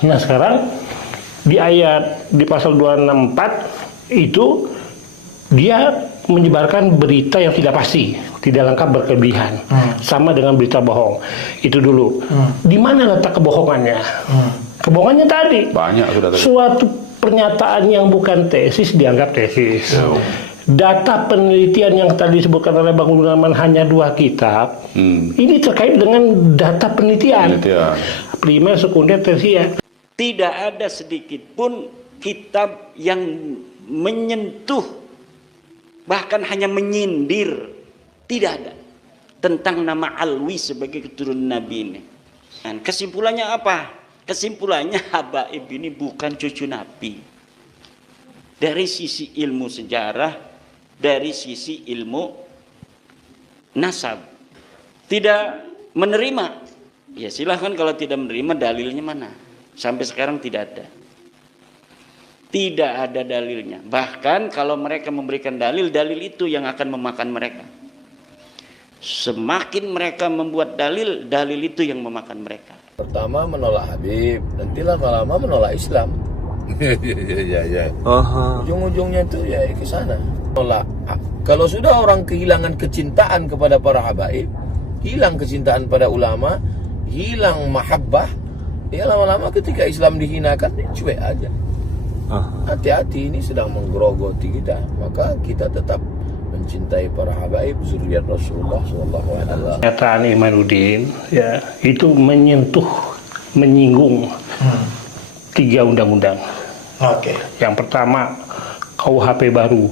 Nah sekarang di pasal 264 itu dia menyebarkan berita yang tidak pasti, tidak lengkap, berkelebihan, sama dengan berita bohong. Itu dulu. Di mana letak kebohongannya? Kebohongannya tadi. Banyak sudah tadi. Suatu pernyataan yang bukan tesis dianggap tesis. Data penelitian yang tadi disebutkan oleh Bang Gunawan hanya 2 kitab. Ini terkait dengan data penelitian. Primer, sekunder, tersier. Tidak ada sedikit pun kitab yang menyentuh, bahkan hanya menyindir, tidak ada, tentang nama Alwi sebagai keturunan Nabi ini. Dan kesimpulannya apa? Kesimpulannya Habaib ini bukan cucu Nabi. Dari sisi ilmu sejarah, dari sisi ilmu nasab. Tidak menerima. Ya silahkan, kalau tidak menerima dalilnya mana? Sampai sekarang tidak ada. Tidak ada dalilnya. Bahkan kalau mereka memberikan dalil itu yang akan memakan mereka. Semakin mereka membuat dalil itu yang memakan mereka. Pertama menolak Habib, nanti lama-lama menolak Islam. Ya. Ujung-ujungnya itu ya ke sana. Menolak. Kalau sudah orang kehilangan kecintaan kepada para habaib, hilang kecintaan pada ulama, hilang mahabbah, ya lama-lama ketika Islam dihinakan, cuek aja. Hati-hati, ini sedang menggerogoti kita. Maka kita tetap mencintai para habaib zuriat Rasulullah SAW. Pernyataan Imanuddin ya itu menyinggung 3 undang-undang. Yang pertama KUHP baru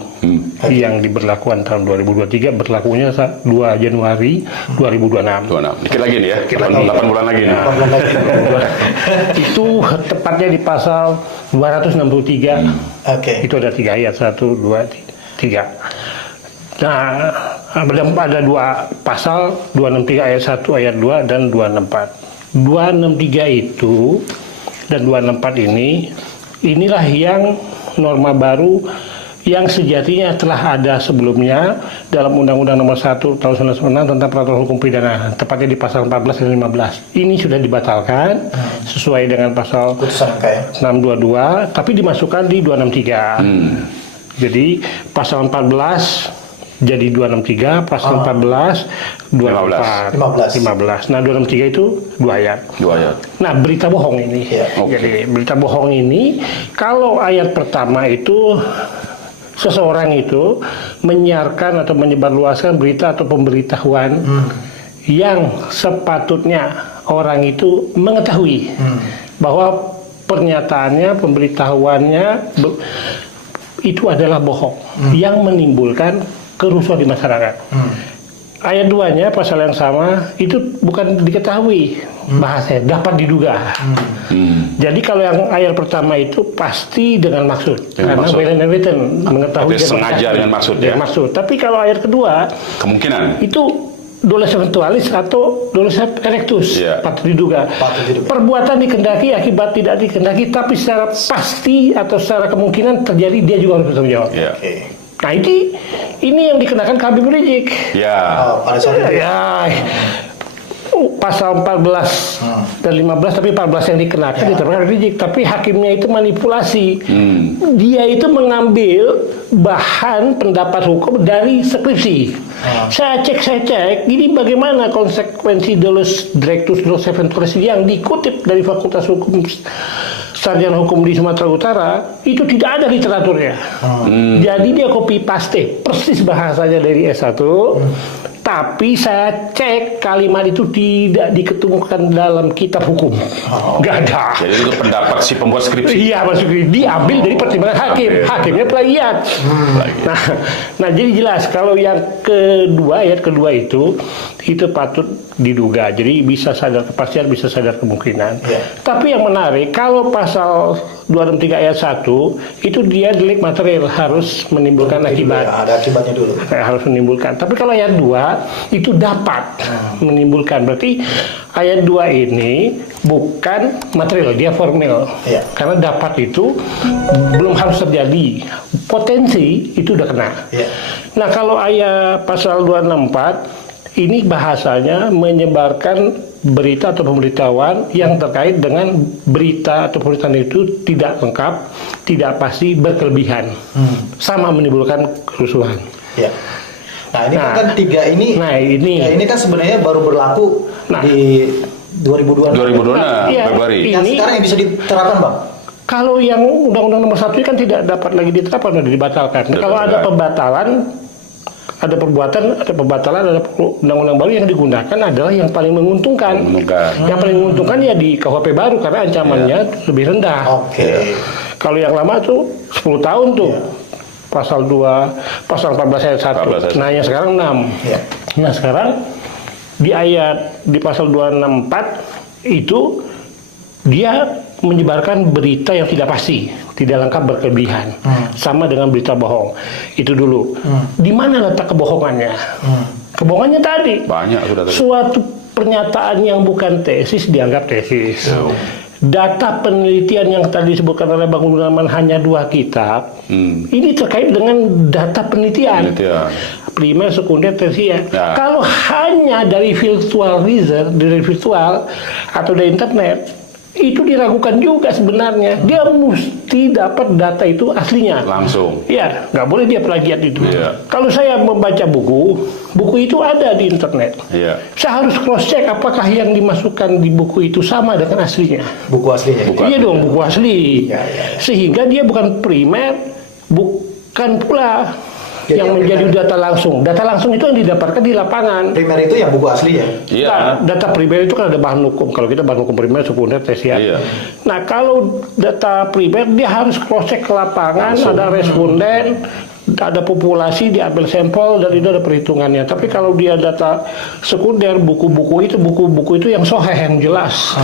yang diberlakukan tahun 2023, berlakunya 2 Januari 2026. Dikit lagi nih ya, 8 bulan lagi nih. Itu tepatnya di pasal 263. Itu ada 3 ayat, 1, 2, 3. Nah, ada 2 pasal, 263 ayat 1, ayat 2, dan 264. 263 itu dan 264 inilah yang norma baru yang sejatinya telah ada sebelumnya dalam Undang-Undang Nomor 1 Tahun 1996 tentang Peraturan Hukum Pidana, tepatnya di pasal 14 dan 15. Ini sudah dibatalkan sesuai dengan pasal 622, tapi dimasukkan di 263. Jadi pasal 14 jadi 263, pasal 14 264 15. Nah 263 itu 2 ayat. Nah berita bohong ini. Jadi berita bohong ini, kalau ayat pertama itu seseorang itu menyiarkan atau menyebarluaskan berita atau pemberitahuan yang sepatutnya orang itu mengetahui bahwa pernyataannya, pemberitahuannya itu adalah bohong yang menimbulkan kerusuhan di masyarakat. Ayat 2-nya pasal yang sama itu bukan diketahui bahasanya, dapat diduga. Jadi kalau yang ayat pertama itu pasti dengan maksud, karena well and written, mengetahui sengaja dengan maksud ya. Tapi kalau ayat kedua kemungkinan itu dolus eventualis atau dolus erectus, patut diduga. Perbuatan dikehendaki akibat tidak dikehendaki, tapi secara pasti atau secara kemungkinan terjadi, dia juga harus bertanggung jawab. Nah ini yang dikenakan Habib Rizik. Pada saat itu. Pasal 14 dan 15, tapi 14 yang dikenakan diterapkan Rizik, tapi hakimnya itu manipulasi. Dia itu mengambil bahan pendapat hukum dari skripsi. Saya cek, ini bagaimana konsekuensi dolus directus dolus eventualis yang dikutip dari Fakultas Hukum Sarjana Hukum di Sumatera Utara, itu tidak ada literaturnya. Jadi dia copy paste persis bahasanya dari S1. Tapi saya cek kalimat itu tidak diketemukan dalam kitab hukum. Nggak ada. Jadi itu pendapat si pembuat skripsi. Iya, maksudnya diambil dari pertimbangan hakim. Hakimnya plagiat. Nah, jadi jelas kalau yang kedua, ayat kedua itu patut diduga. Jadi bisa sadar kepastian, bisa sadar kemungkinan. Tapi yang menarik, kalau pasal 263 ayat 1 itu dia delik material, harus menimbulkan akibat. Ada akibatnya dulu. Harus menimbulkan. Tapi kalau ayat 2 itu dapat menimbulkan. Berarti ayat 2 ini bukan material, dia formil. Karena dapat itu belum harus terjadi. Potensi itu udah kena. Nah, kalau ayat pasal 264 ini bahasanya menyebarkan berita atau pemberitahuan yang terkait dengan berita atau pemberitaan itu tidak lengkap, tidak pasti, berkelebihan, sama menimbulkan kerusuhan. Ya. Nah ini kan tiga ini. Nah ini kan sebenarnya baru berlaku di 2026 Februari. Yang sekarang yang bisa diterapkan, Bang? Kalau yang Undang-Undang Nomor 1 kan tidak dapat lagi diterapkan, sudah dibatalkan. Kalau ada pembatalan, ada pembatalan, ada undang-undang baru yang digunakan adalah yang paling menguntungkan. Yang paling menguntungkan ya di KUHP baru karena ancamannya lebih rendah. Kalau yang lama tuh 10 tahun tuh. Pasal 2, pasal 14 ayat 1. Nah, yang sekarang 6. Nah, sekarang di pasal 264 itu dia menyebarkan berita yang tidak pasti, tidak lengkap, berkelebihan, sama dengan berita bohong. Itu dulu. Di mana letak kebohongannya? Kebohongannya tadi. Banyak sudah tadi. Suatu pernyataan yang bukan tesis dianggap tesis. Data penelitian yang tadi disebutkan oleh Bang Gunawan hanya 2 kitab. Ini terkait dengan data penelitian. Primer, sekunder, tersier. Kalau hanya dari virtual research, dari virtual atau dari internet, itu diragukan juga sebenarnya. Dia mesti dapat data itu aslinya. Langsung. Ya, nggak boleh dia plagiat itu. Kalau saya membaca buku itu ada di internet. Saya harus cross check apakah yang dimasukkan di buku itu sama dengan aslinya. Buku aslinya. Iya dong, buku asli. Sehingga dia bukan primer, bukan pula yang menjadi data langsung. Data langsung itu yang didapatkan di lapangan. Primer itu yang buku asli ya? Nah, data primer itu kan ada bahan hukum. Kalau kita bahan hukum primer, sekunder, tersier. Nah, kalau data primer dia harus cross check ke lapangan, ada responden, ada populasi, diambil sampel dan itu ada perhitungannya. Tapi kalau dia data sekunder, buku-buku itu yang sahih, yang jelas.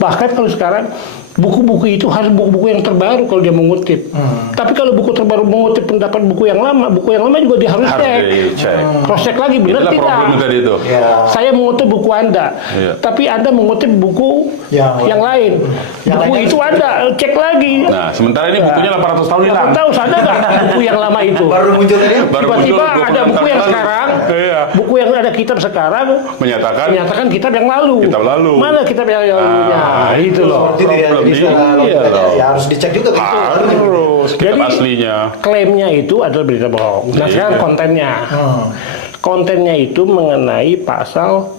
Bahkan kalau sekarang buku-buku itu harus buku-buku yang terbaru kalau dia mengutip. Tapi kalau buku terbaru mengutip pendapat buku yang lama juga dia harus cek. Cross check lagi, benar tidak? Saya mengutip buku Anda, tapi Anda mengutip buku yang lain. Buku itu Anda cek lagi. Nah, sementara ini bukunya 800 tahun hilang. Tahu sadar nggak buku yang lama itu? Baru muncul tadi. Tiba-tiba ada buku yang sekarang, buku yang ada kitab sekarang menyatakan kitab yang lalu. Mana kitab yang lalunya? Itu loh. Ya harus dicek juga gitu. Harus. Jadi aslinya. Klaimnya itu adalah berita bohong. Nah sekarang kontennya. Kontennya itu mengenai pasal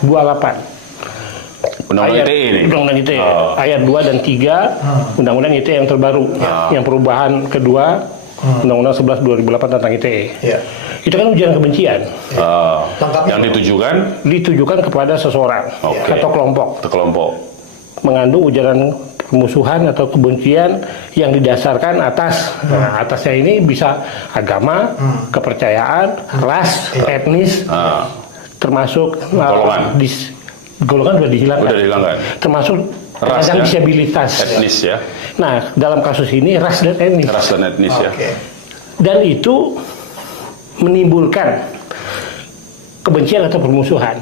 28. Undang-undang ITE ini. Undang-undang ITE. Ayat 2 dan 3 Undang-undang ITE yang terbaru. Yang perubahan kedua Undang-undang 11 2008 tentang ITE. Itu kan ujaran kebencian. Yang ditujukan kepada seseorang atau kelompok. Mengandung ujaran permusuhan atau kebencian yang didasarkan atasnya ini bisa agama, kepercayaan, ras, etnis, termasuk golongan sudah dihilangkan. Termasuk ras, disabilitas, etnis ya. Nah, dalam kasus ini ras dan etnis. Dan itu menimbulkan kebencian atau permusuhan.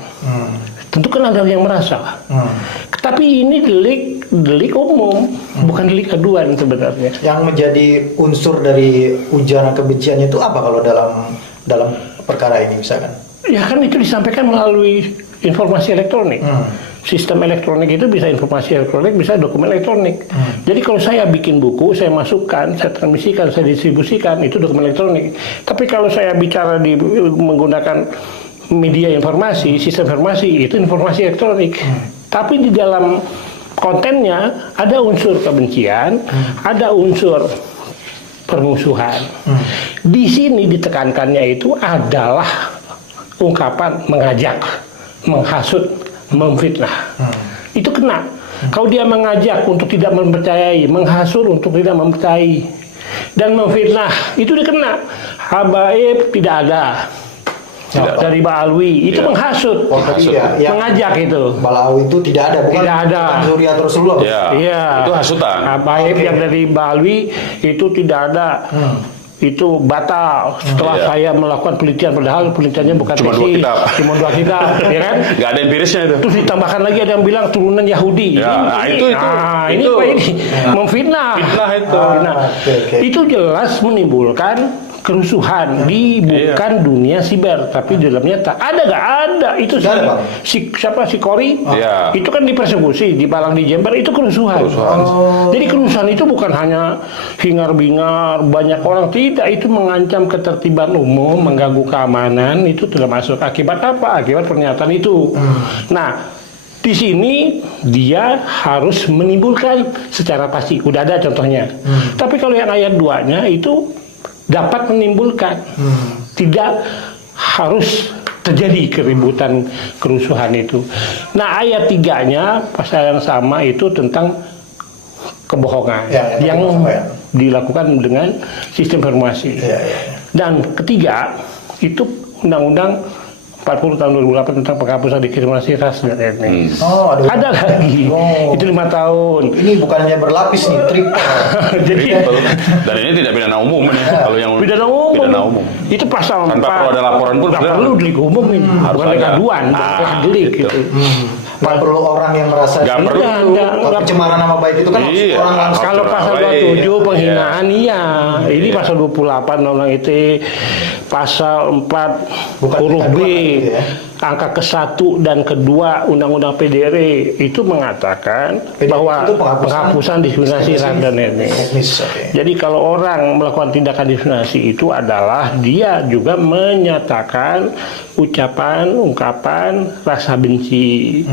Tentu kan ada yang merasa. Tapi ini delik umum, bukan delik aduan sebenarnya. Yang menjadi unsur dari ujaran kebencian itu apa kalau dalam perkara ini misalkan? Ya kan itu disampaikan melalui informasi elektronik. Sistem elektronik itu bisa informasi elektronik, bisa dokumen elektronik. Jadi kalau saya bikin buku, saya masukkan, saya transmisikan, saya distribusikan, itu dokumen elektronik. Tapi kalau saya bicara menggunakan media informasi, sistem informasi, itu informasi elektronik. Tapi di dalam kontennya ada unsur kebencian, ada unsur permusuhan. Di sini ditekankannya itu adalah ungkapan mengajak, menghasut, memfitnah. Itu kena. Kalau dia mengajak untuk tidak mempercayai, menghasut untuk tidak mempercayai, dan memfitnah, itu dikena. Habaib tidak ada. Dari Ba'alwi itu menghasut, mengajak itu. Ba'alwi itu tidak ada, bukan Zuriat Rasulullah. Itu hasutan. Habaib yang dari Ba'alwi itu tidak ada. Itu batal setelah saya melakukan penelitian, padahal penelitiannya bukan cuma 2 kitab, ya kan? Nggak ada empirisnya itu. Terus ditambahkan lagi ada yang bilang turunan Yahudi. Ini memfitnah. Fitnah itu. Itu jelas menimbulkan kerusuhan di bukan dunia siber, tapi di dalam nyata. Ada nggak? Ada. Itu siapa si Kori? Itu kan dipersekusi, dibalang di Jember, itu kerusuhan. Jadi kerusuhan itu bukan hanya hingar-bingar banyak orang, tidak, itu mengancam ketertiban umum, mengganggu keamanan, itu tidak masuk. Akibat apa? Akibat pernyataan itu. Nah, di sini dia harus menimbulkan secara pasti. Udah ada contohnya. Tapi kalau yang ayat 2-nya itu dapat menimbulkan, tidak harus terjadi keributan kerusuhan itu. Nah, ayat 3-nya pasal yang sama itu tentang kebohongan yang dilakukan dengan sistem informasi. Dan ketiga itu Undang-Undang 40 tahun 2008 tentang penghapusan diskriminasi ras dan etnis. Ada lagi. Itu 5 tahun. Ini bukannya berlapis nih, triple. Jadi dan ini tidak pidana umum nih. Kalau yang pidana umum. Itu pasal 4. Tanpa perlu ada laporan pun nggak perlu delik umum ini. Bukan delik aduan, bukan delik gitu. Nggak perlu orang yang merasa pencemaran nama baik itu kan orang langsung. Kalau pasal 27 penghinaan ini pasal 28 Undang-Undang ITE, pasal 4 huruf B angka ke-1 dan ke-2 Undang-Undang PDRI itu mengatakan bahwa penghapusan diskriminasi ras dan etnis. Jadi kalau orang melakukan tindakan diskriminasi itu adalah dia juga menyatakan ucapan, ungkapan rasa benci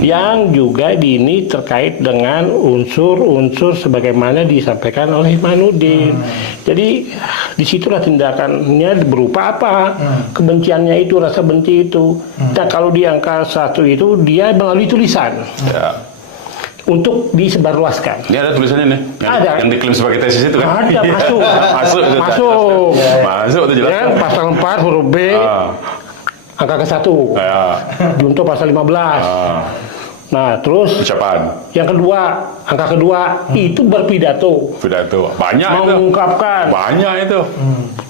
yang juga ini terkait dengan unsur-unsur sebagaimana disampaikan oleh Imanuddin. Jadi disitulah tindakannya berupa apa? Kebenciannya itu, rasa benci itu. Nah, kalau di angka 1 itu dia melalui tulisan untuk disebarluaskan. Ini ada tulisannya nih, yang diklaim sebagai tesis itu kan? Ada, masuk itu jelas. Ya, pasal 4 huruf B angka ke-1 junto pasal 15. Nah, terus ucapan. Yang kedua, angka kedua itu berpidato. Banyak mengungkapkan. Banyak itu.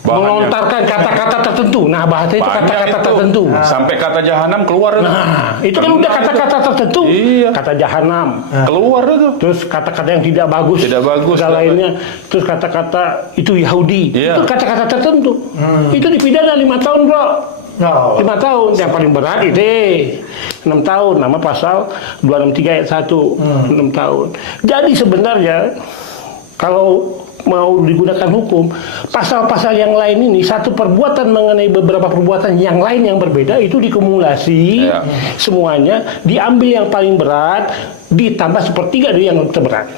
Melontarkan kata-kata tertentu. Nah, bahasa itu kata-kata tertentu. Sampai kata jahanam keluar. Nah, itu kan udah kata-kata tertentu. Kata jahanam keluar itu. Terus kata-kata yang tidak bagus. Dan lainnya. Terus kata-kata itu Yahudi. Itu kata-kata tertentu. Itu dipidana 5 tahun, bro. 5 tahun. Yang paling berat itu 6 tahun. Nama pasal 263 ayat 1. 6 tahun. Jadi sebenarnya kalau mau digunakan hukum, pasal-pasal yang lain ini satu perbuatan mengenai beberapa perbuatan yang lain yang berbeda itu dikumulasi semuanya, diambil yang paling berat ditambah sepertiga dari yang terberat.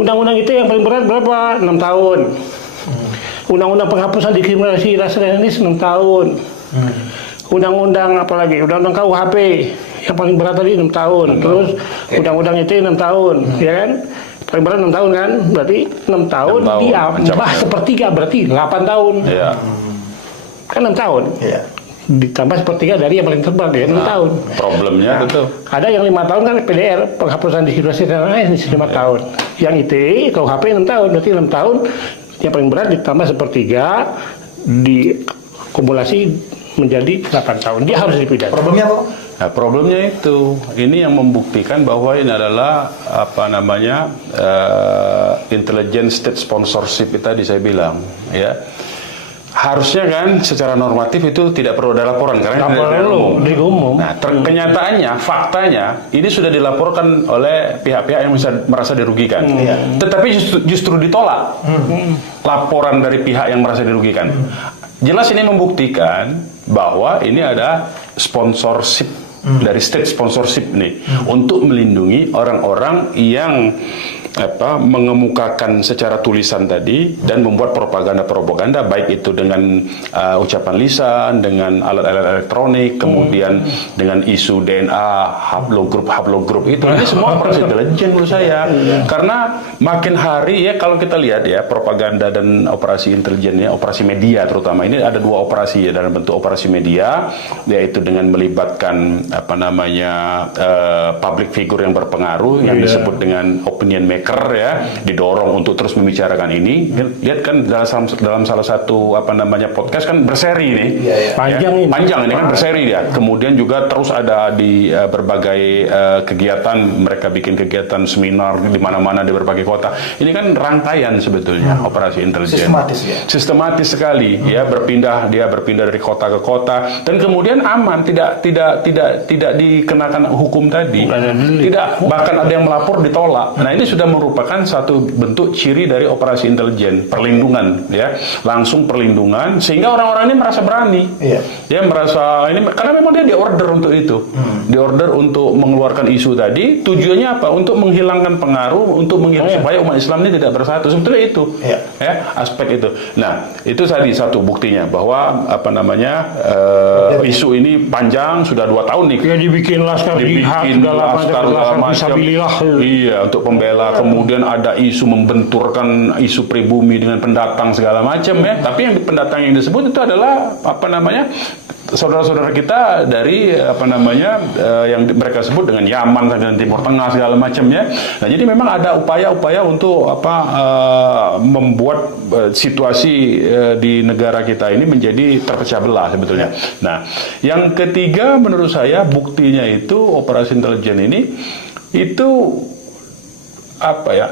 Undang-undang itu yang paling berat berapa? 6 tahun. Undang-undang penghapusan diskriminasi ras dan etnis 6 tahun. Undang-undang apa lagi? Undang-undang KUHP yang paling berat tadi 6 tahun. Terus undang-undang itu 6 tahun, ya kan? Paling berat 6 tahun kan? Berarti 6 tahun ditambah sepertiga berarti 8 tahun. Kan 6 tahun. Ditambah sepertiga dari yang paling tebal ya 6 tahun. Problemnya itu. Ada yang 5 tahun kan PDR, penghapusan diskriminasi dan etnis 5 tahun. Yang ITE, KUHP 6 tahun, berarti 6 tahun. Yang paling berat ditambah sepertiga dikumulasi menjadi 8 tahun. Dia harus dipidana. Problemnya apa? Nah, problemnya itu, ini yang membuktikan bahwa ini adalah intelligent state sponsorship tadi saya bilang, ya. Harusnya kan secara normatif itu tidak perlu ada laporan karena tidak umum. Nah, kenyataannya, faktanya ini sudah dilaporkan oleh pihak-pihak yang merasa dirugikan. Tetapi justru ditolak laporan dari pihak yang merasa dirugikan. Jelas ini membuktikan bahwa ini ada sponsorship dari state sponsorship nih untuk melindungi orang-orang yang mengemukakan secara tulisan tadi dan membuat propaganda baik itu dengan ucapan lisan, dengan alat-alat elektronik, kemudian dengan isu DNA, haplogrup itu ini semua operasi intelijen menurut saya. Karena makin hari ya kalau kita lihat ya propaganda dan operasi intelijen ya, operasi media terutama ini ada 2 operasi ya dalam bentuk operasi media, yaitu dengan melibatkan apa namanya public figure yang berpengaruh yang disebut dengan opinion maker ya, didorong untuk terus membicarakan ini. Lihat kan dalam salah satu apa namanya podcast kan berseri nih. Panjang ini kan berseri dia. Kemudian juga terus ada di berbagai kegiatan, mereka bikin kegiatan seminar di mana-mana di berbagai kota. Ini kan rangkaian sebetulnya operasi intelijen. Sistematis sekali ya, berpindah dari kota ke kota dan kemudian aman, tidak dikenakan hukum tadi. Tidak, bahkan ada yang melapor ditolak. Nah, ini sudah merupakan satu bentuk ciri dari operasi intelijen, perlindungan ya. Langsung perlindungan sehingga orang-orang ini merasa berani. Ya, merasa ini karena memang dia diorder untuk itu. Diorder untuk mengeluarkan isu tadi, tujuannya apa? Untuk menghilangkan pengaruh, untuk supaya umat Islam ini tidak bersatu. Sebetulnya itu. Ya, aspek itu. Nah, itu tadi satu buktinya bahwa apa namanya isu ini panjang, sudah 2 tahun nih. Ya, dibikin laskar jihad segala macam. Iya, untuk pembela. Kemudian ada isu membenturkan isu pribumi dengan pendatang segala macam ya. Tapi yang pendatang yang disebut itu adalah apa namanya? Saudara-saudara kita dari apa namanya yang mereka sebut dengan Yaman dan Timur Tengah segala macamnya. Nah, jadi memang ada upaya-upaya untuk membuat situasi di negara kita ini menjadi terpecah belah sebetulnya. Nah, yang ketiga menurut saya buktinya itu operasi intelijen ini itu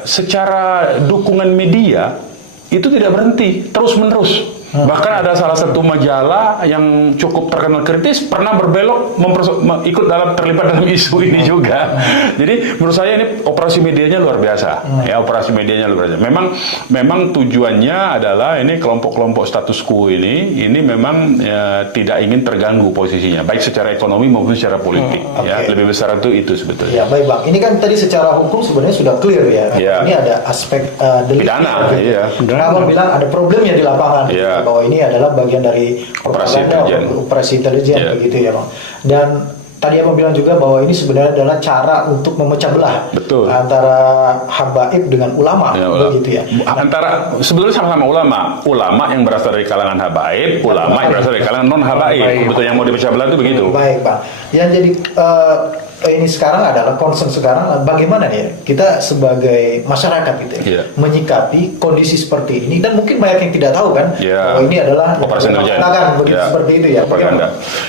secara dukungan media itu tidak berhenti, terus-menerus. Bahkan ada salah satu majalah yang cukup terkenal kritis pernah berbelok ikut terlibat dalam isu ini juga. Jadi menurut saya ini operasi medianya luar biasa. Ya, operasi medianya luar biasa. Memang tujuannya adalah ini kelompok-kelompok status quo ini memang tidak ingin terganggu posisinya, baik secara ekonomi maupun secara politik. Ya, lebih besar itu sebetulnya. Ya, baik Bang. Ini kan tadi secara hukum sebenarnya sudah clear ya. Ini ada aspek delik pidana. Iya. Abang bilang ada problemnya di lapangan. Bahwa ini adalah bagian dari operasi intelijen begitu ya Bang. Dan tadi Abang bilang juga bahwa ini sebenarnya adalah cara untuk memecah belah antara habaib dengan ulama, begitu ya. Antara sebetulnya sama-sama ulama yang berasal dari kalangan habaib, ulama yang berasal dari kalangan non habaib. Betul, yang mau dipecah belah itu begitu. Baik Bang. Yang jadi ini sekarang adalah concern sekarang bagaimana nih kita sebagai masyarakat gitu ya, menyikapi kondisi seperti ini, dan mungkin banyak yang tidak tahu kan bahwa ini adalah operasi intelijen seperti itu ya.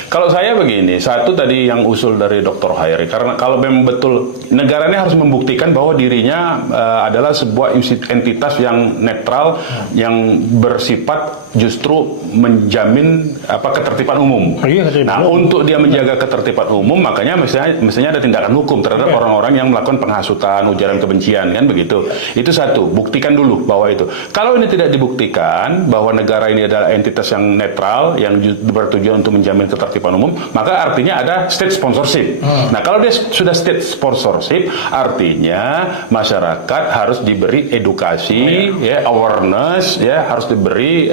Kalau saya begini, satu tadi yang usul dari Dr. Hairi, karena kalau memang betul negara ini harus membuktikan bahwa dirinya adalah sebuah entitas yang netral, yang bersifat justru menjamin ketertiban umum. Nah, untuk dia menjaga ketertiban umum, makanya mestinya ada tindakan hukum terhadap orang-orang yang melakukan penghasutan, ujaran kebencian, kan begitu. Itu satu, buktikan dulu bahwa itu. Kalau ini tidak dibuktikan bahwa negara ini adalah entitas yang netral, yang bertujuan untuk menjamin ketertiban umum, maka artinya ada state sponsorship. Nah, kalau dia sudah state sponsorship, artinya masyarakat harus diberi edukasi, awareness, harus diberi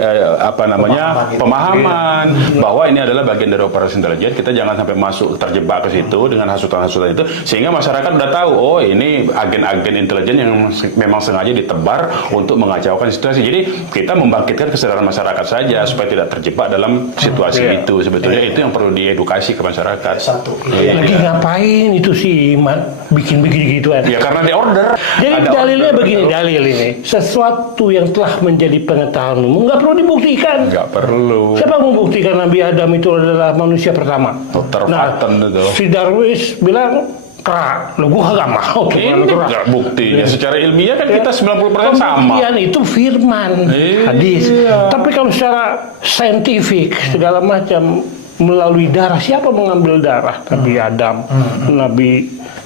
pemahaman bahwa ini adalah bagian dari operasi intelijen. Kita jangan sampai masuk terjebak ke situ dengan hasutan-hasutan itu, sehingga masyarakat udah tahu, oh ini agen-agen intelijen yang memang sengaja ditebar untuk mengacaukan situasi. Jadi kita membangkitkan kesadaran masyarakat saja supaya tidak terjebak dalam situasi itu. Sebetulnya itu yang perlu diedukasi ke masyarakat. Lagi ngapain itu si Iman bikin begini-gituan? Ya karena di order. Jadi dalilnya begini, dalil ini sesuatu yang telah menjadi pengetahuan umum nggak perlu dibuktikan. Nggak perlu. Siapa membuktikan Nabi Adam itu adalah manusia pertama? Si Darwis bilang kerak. Loh, gua nggak mau. Ini nggak buktinya. Secara ilmiah kan kita 90% sama. Pembuktian itu firman, hadis. Tapi kalau secara saintifik segala macam melalui darah, siapa mengambil darah? Nabi Adam, Nabi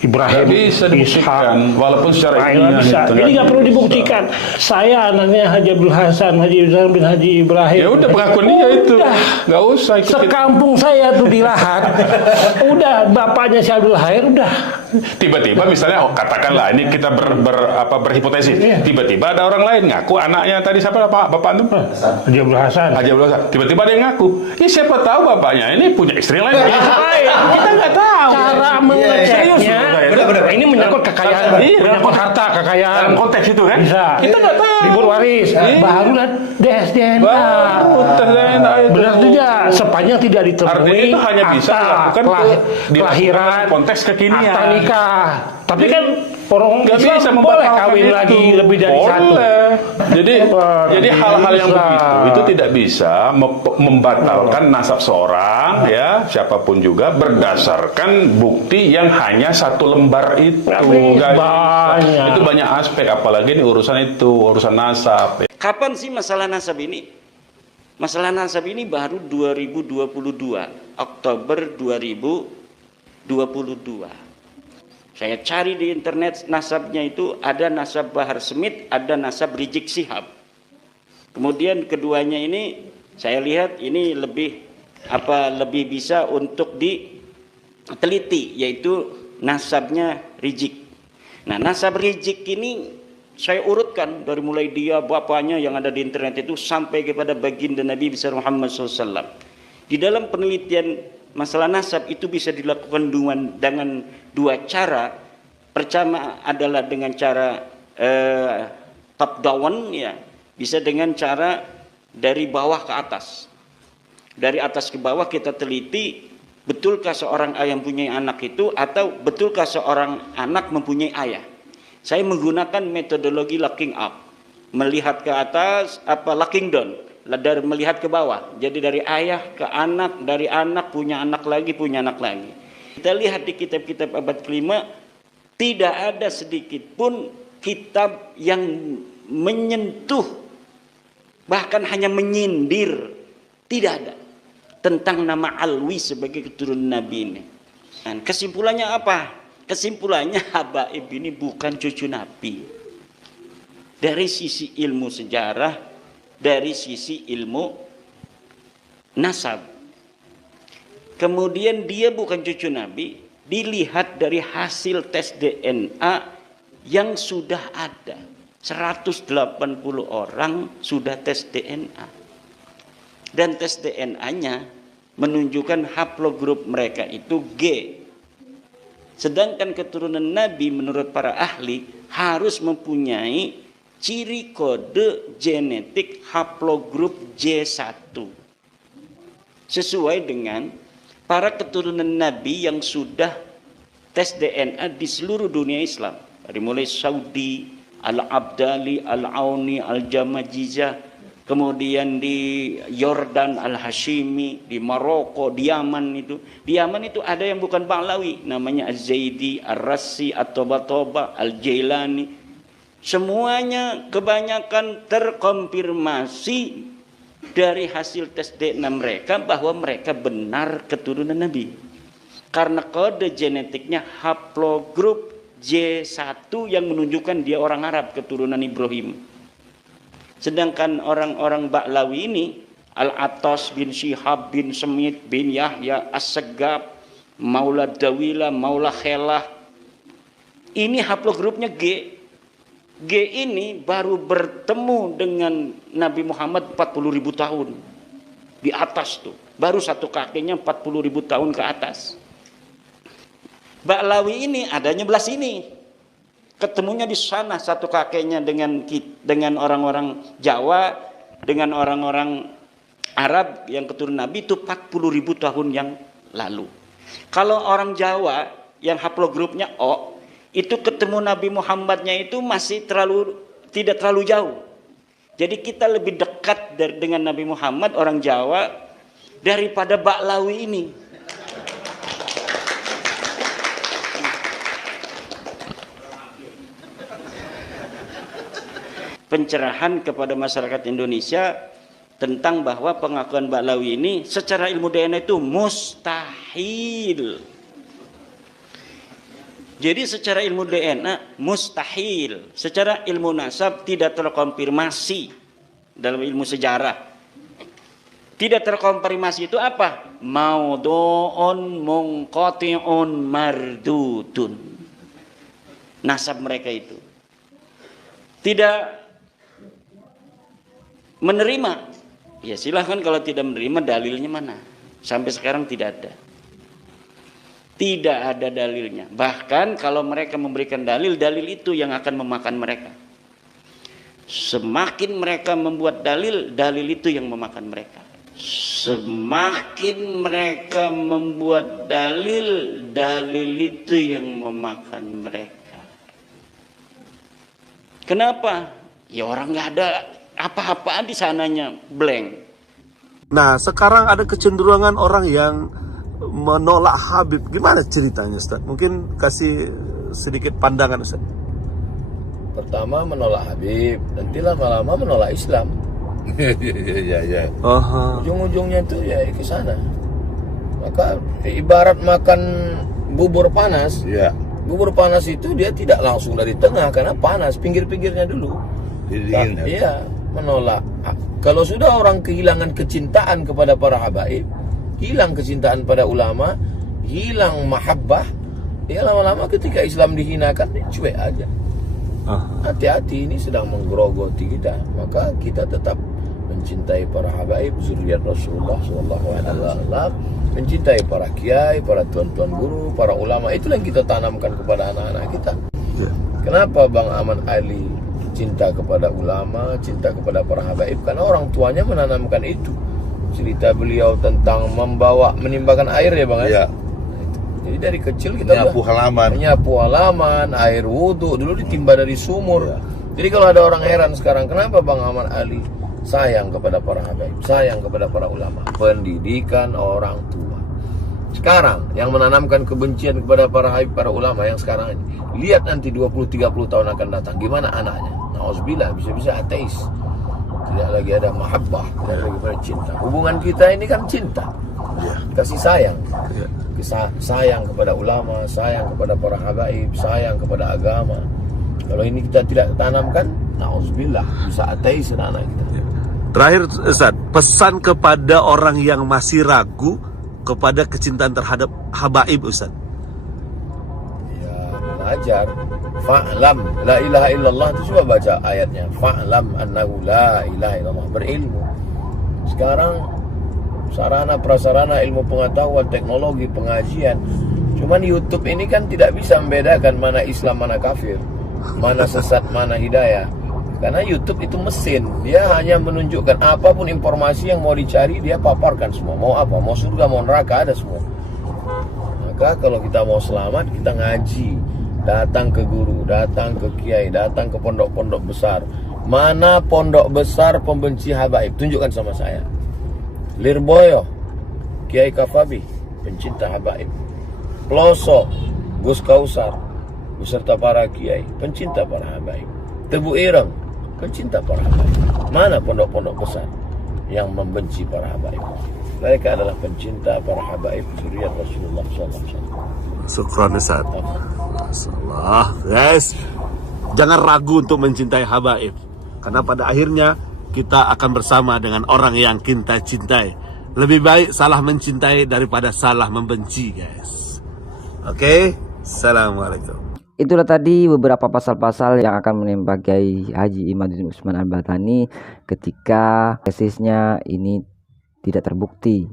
Ibrahim, bisa dibuktikan, walaupun secara ilmiah bisa. Ini nggak perlu dibuktikan. Saya anaknya Haji Abdul Hasan, Haji Ibrahim bin Haji Ibrahim. Ya udah, pengakuan dia itu, nggak usah ikut. Sekampung saya tuh di Lahat, udah bapaknya si Abdul Hair, udah. Tiba-tiba misalnya, katakanlah ini kita berhipotesis. Tiba-tiba ada orang lain ngaku anaknya tadi siapa bapak itu? Haji Abdul Hasan. Haji Abdul Hasan. Tiba-tiba dia ngaku. Ya siapa tahu bapaknya bapaknya ini punya istri lain. Kita nggak tahu. Cara mengeceknya, Benar-benar. ini menyangkut kekayaan, menyangkut harta kekayaan. Dalam konteks itu kan? Bisa. Kita nggak tahu. Ribut waris, baru tes DNA. Baru tes DNA itu. Benar tidak? Sepanjang tidak ditemui. Artinya itu hanya bisa dilakukan kelahiran, konteks kekinian. akta nikah. Tapi kan orang Nggak Islam bisa boleh membatalkan kawin itu. lagi lebih dari satu. Jadi hal-hal yang bisa. begitu itu tidak bisa membatalkan nasab seorang ya siapapun juga berdasarkan bukti yang hanya satu lembar itu. Nggak banyak. bisa. Itu banyak aspek, apalagi ini urusan nasab. Kapan sih masalah nasab ini? Masalah nasab ini baru 2022, Oktober 2022. Saya cari di internet nasabnya itu ada nasab Bahar Smith, ada nasab Rizik Syihab. Kemudian keduanya ini saya lihat ini lebih bisa untuk diteliti, yaitu nasabnya Rizik. Nah, nasab Rizik ini saya urutkan dari mulai dia bapaknya yang ada di internet itu sampai kepada baginda Nabi besar Muhammad SAW. Di dalam penelitian masalah nasab itu bisa dilakukan dengan dua cara. Pertama adalah dengan cara top down, ya, bisa dengan cara dari bawah ke atas. Dari atas ke bawah kita teliti, betulkah seorang ayah mempunyai anak itu, atau betulkah seorang anak mempunyai ayah. Saya menggunakan metodologi looking up, melihat ke atas, looking down, dari melihat ke bawah. Jadi dari ayah ke anak, dari anak punya anak lagi, punya anak lagi. Kita lihat di kitab-kitab abad kelima, tidak ada sedikit pun kitab yang menyentuh, bahkan hanya menyindir, tidak ada, tentang nama Alwi sebagai keturunan Nabi ini. Dan kesimpulannya apa? Kesimpulannya Habaib ini bukan cucu Nabi. Dari sisi ilmu sejarah, dari sisi ilmu nasab. Kemudian dia bukan cucu Nabi, dilihat dari hasil tes DNA yang sudah ada. 180 orang sudah tes DNA. Dan tes DNA-nya menunjukkan haplogrup mereka itu G. Sedangkan keturunan Nabi menurut para ahli harus mempunyai ciri kode genetik haplogrup J1. Sesuai dengan para keturunan Nabi yang sudah tes DNA di seluruh dunia Islam. Dari mulai Saudi, Al-Abdali, Al-Auni, Al-Jamajizah, kemudian di Yordan, Al-Hashimi, di Maroko, di Yaman itu. Di Yaman itu ada yang bukan Ba'lawi, namanya Az-Zaidi, Ar-Rassi, At-Toba-Toba, Al-Jailani. Semuanya kebanyakan terkonfirmasi dari hasil tes DNA mereka bahwa mereka benar keturunan Nabi. Karena kode genetiknya haplogrup J1 yang menunjukkan dia orang Arab, keturunan Ibrahim. Sedangkan orang-orang Ba'lawi ini, Al-Atas bin Syihab bin Semit bin Yahya As-Segab, Maula Dawila, Maula Khelah, ini haplogrupnya G. G ini baru bertemu dengan Nabi Muhammad 40.000 tahun. Di atas tuh. Baru satu kakinya 40.000 tahun ke atas. Ba'lawi ini adanya belah sini. Ketemunya di sana satu kakeknya dengan orang-orang Jawa, dengan orang-orang Arab yang keturunan Nabi itu 40.000 tahun yang lalu. Kalau orang Jawa yang haplogrupnya O, itu ketemu Nabi Muhammadnya itu masih tidak terlalu jauh. Jadi kita lebih dekat dengan Nabi Muhammad orang Jawa daripada Ba'lawi ini. Pencerahan kepada masyarakat Indonesia tentang bahwa pengakuan Ba'lawi ini secara ilmu DNA itu mustahil. Jadi secara ilmu DNA mustahil, secara ilmu nasab tidak terkonfirmasi dalam ilmu sejarah. Tidak terkonfirmasi itu apa? Maudu'un munqati'un mardudun. Nasab mereka itu tidak menerima. Ya silahkan kalau tidak menerima, dalilnya mana? Sampai sekarang tidak ada. Tidak ada dalilnya. Bahkan kalau mereka memberikan dalil, dalil itu yang akan memakan mereka. Semakin mereka membuat dalil, dalil itu yang memakan mereka. Semakin mereka membuat dalil, dalil itu yang memakan mereka. Kenapa? Ya orang nggak ada apa-apa di sananya, blank. Nah, sekarang ada kecenderungan orang yang menolak Habib. Gimana ceritanya, Ustaz? Mungkin kasih sedikit pandangan, Ustaz. Pertama menolak Habib, nanti lama-lama menolak Islam. Ya. Ujung-ujungnya itu ya ke sana. Maka ibarat makan bubur panas. Ya. Bubur panas itu dia tidak langsung dari tengah karena panas, pinggir-pinggirnya dulu. Iya, menolak. Kalau sudah orang kehilangan kecintaan kepada para habaib, hilang kecintaan pada ulama, hilang mahabbah, ya lama-lama ketika Islam dihinakan, dia cuek aja. Hati-hati, ini sedang menggerogoti kita. Maka kita tetap mencintai para habaib, zuriat Rasulullah SAW, mencintai para kiai, para tuan-tuan guru, para ulama. Itulah yang kita tanamkan kepada anak-anak kita. Kenapa Bang Ahmad Ali cinta kepada ulama, cinta kepada para habaib? Karena orang tuanya menanamkan itu. Cerita beliau tentang menimbakan air ya Bang ya. Jadi dari kecil kita menyapu halaman, air wudhu dulu ditimba dari sumur. Jadi kalau ada orang heran sekarang, kenapa Bang Ahmad Ali sayang kepada para habaib, sayang kepada para ulama? Pendidikan orang tua. Sekarang yang menanamkan kebencian kepada para habaib, para ulama yang sekarang ini, lihat nanti 20-30 tahun akan datang, gimana anaknya? Na'udzubillah, bisa-bisa ateis. Tidak lagi ada mahabbah, tidak lagi ada cinta. Hubungan kita ini kan cinta, kasih sayang. Sayang kepada ulama, sayang kepada para habaib, sayang kepada agama. Kalau ini kita tidak tanamkan, na'udzubillah, bisa ateis anak kita. Terakhir, Ustaz, pesan kepada orang yang masih ragu kepada kecintaan terhadap habaib, Ustaz. Ya, mengajar. Fa'lam la ilaha illallah, itu coba baca ayatnya. Fa'lam annahu la ilaha illallah, berilmu. Sekarang sarana prasarana ilmu pengetahuan, teknologi, pengajian. Cuman YouTube ini kan tidak bisa membedakan mana Islam, mana kafir, mana sesat, mana hidayah. Karena YouTube itu mesin, dia hanya menunjukkan apapun informasi yang mau dicari, dia paparkan semua. Mau apa, mau surga, mau neraka, ada semua. Maka kalau kita mau selamat, kita ngaji, datang ke guru, datang ke kiai, datang ke pondok-pondok besar. Mana pondok besar pembenci habaib? Tunjukkan sama saya. Lirboyo, Kiai Kafabi, pencinta habaib. Pelosok, Gus Kausar, beserta para kiai, pencinta para habaib. Tebu Ireng, pencinta para habaib. Mana pondok-pondok besar yang membenci para habaib? Mereka adalah pencinta para habaib, zuriat Rasulullah SAW. Syukran, Ustaz. Masyaallah, guys. Jangan ragu untuk mencintai habaib, karena pada akhirnya kita akan bersama dengan orang yang kita cintai. Lebih baik salah mencintai daripada salah membenci, guys. Oke, Assalamualaikum. Itulah tadi beberapa pasal-pasal yang akan menimpa Kiai Haji Imaduddin Usman Al-Bantani ketika tesisnya ini tidak terbukti.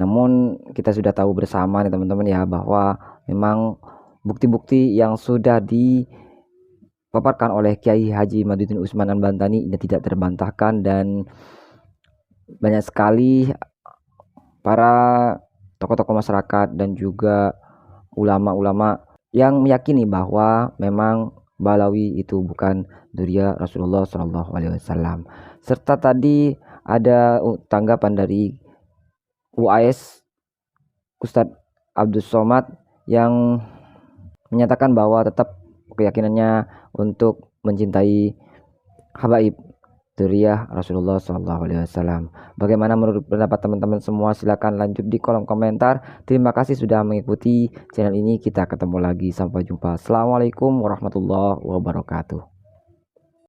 Namun kita sudah tahu bersama nih teman-teman ya, bahwa memang bukti-bukti yang sudah dipaparkan oleh Kiai Haji Imaduddin Usman Al-Bantani ini tidak terbantahkan, dan banyak sekali para tokoh-tokoh masyarakat dan juga ulama-ulama yang meyakini bahwa memang Balawi itu bukan dzurriyyah Rasulullah SAW. Serta tadi ada tanggapan dari UAS Ustadz Abdus Somad yang menyatakan bahwa tetap keyakinannya untuk mencintai habaib dzurriyyah Rasulullah SAW. Bagaimana menurut pendapat teman-teman semua? Silakan lanjut di kolom komentar. Terima kasih sudah mengikuti channel ini. Kita ketemu lagi, sampai jumpa. Assalamualaikum warahmatullahi wabarakatuh.